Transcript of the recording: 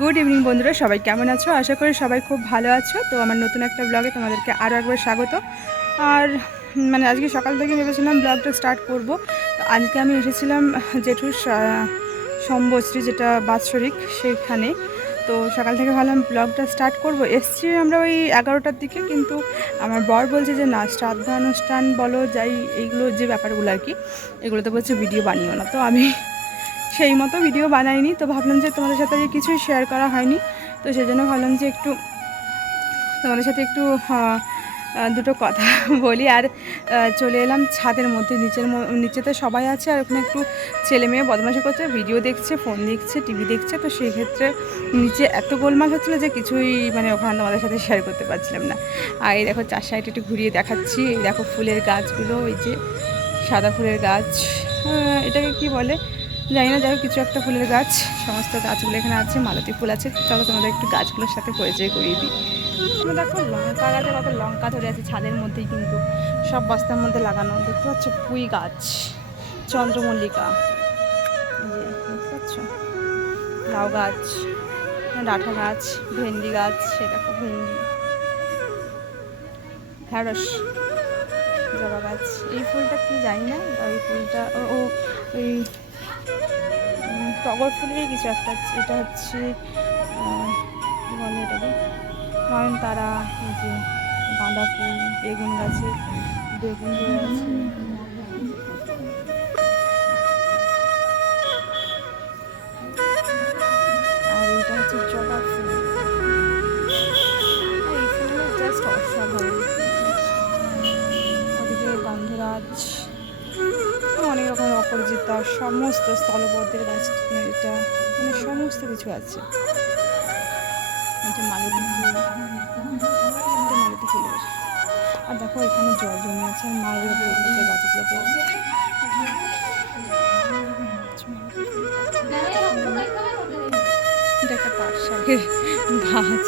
Good evening বন্ধুরা। সবাই কেমন আছো? আশা করি সবাই খুব ভালো আছো। তো আমার নতুন একটা ব্লগে তোমাদেরকে আরও একবার স্বাগত। আর মানে আজকে সকাল থেকে ভেবেছিলাম ব্লগটা স্টার্ট করব। তো আজকে আমি এসেছিলাম জেঠুর সম্বশ্রী যেটা বাৎসরিক সেখানে তো সকাল থেকে ভাবলাম ব্লগটা স্টার্ট করব। এসছি আমরা ওই এগারোটার দিকে, কিন্তু আমার বর বলছে যে, না, শ্রাদ্ধ অনুষ্ঠান বলো, যাই, এইগুলো যে ব্যাপারগুলো আর কি, এগুলোতে বলছে ভিডিও বানিও না। তো আমি সেই মতো ভিডিও বানাইনি। তো ভাবলাম যে তোমাদের সাথে যে কিছুই শেয়ার করা হয়নি। তো সেই জন্য ভাবলাম যে একটু তোমাদের সাথে একটু দুটো কথা বলি। আর চলে এলাম ছাদের মধ্যে। নিচের ম- নিচেতে সবাই আছে, আর ওখানে একটু ছেলে মেয়ে বদমাশি করছে ভিডিও দেখছে ফোন দেখছে টিভি দেখছে। তো সেই ক্ষেত্রে নিচে এত গোলমাল হচ্ছিল যে কিছুই মানে ওখানে তোমাদের সাথে শেয়ার করতে পারছিলাম না। আর এই দেখো চার সাইড একটু ঘুরিয়ে দেখাচ্ছি। এই দেখো ফুলের গাছগুলো ওই যে সাদা ফুলের গাছ। এটাকে কি বলে? জানি না, যাই কিছু একটা ফুলের গাছ, সমস্ত গাছগুলো এখানে আছে, মালতী ফুল আছে। চলো তোমাদের একটু গাছগুলোর সাথে পরিচয় করিয়ে দিই। তুমি দেখো, লঙ্কা গাছে কত লঙ্কা ধরে আছে, ছাদের মধ্যেই কিন্তু। সব বস্তার মধ্যে লাগানো। দেখতে পাচ্ছ, পুঁই গাছ, চন্দ্রমল্লিকা। দেখতে পাচ্ছ? লাউ গাছ ডাঁটা গাছ, ভেন্ডি গাছ সে দেখো, ভেন্ডি। ঢ্যাঁড়স, জবা গাছ। এই ফুলটা কি জানি না এই ফুলটা ও, ওই টগর ফুলেরই কিছু একটা এটা হচ্ছে কি বলে এটাকে? নয়নতারা, এই যে গাঁদা ফুল, বেগুন গাছে, বেগুন আছে। আর এটা হচ্ছে ফুল। এই রকমের অপরাজিতা, সমস্ত স্থলবদ্ধের গাছ এটা মানে সমস্ত কিছু আছে। মালতী ফুল মালতী ফুলের আর দেখো, এখানে জল জমে আছে। আর মা এগুলো উঠেছে গাছগুলোকে এটা একটা পাট শাকের গাছ।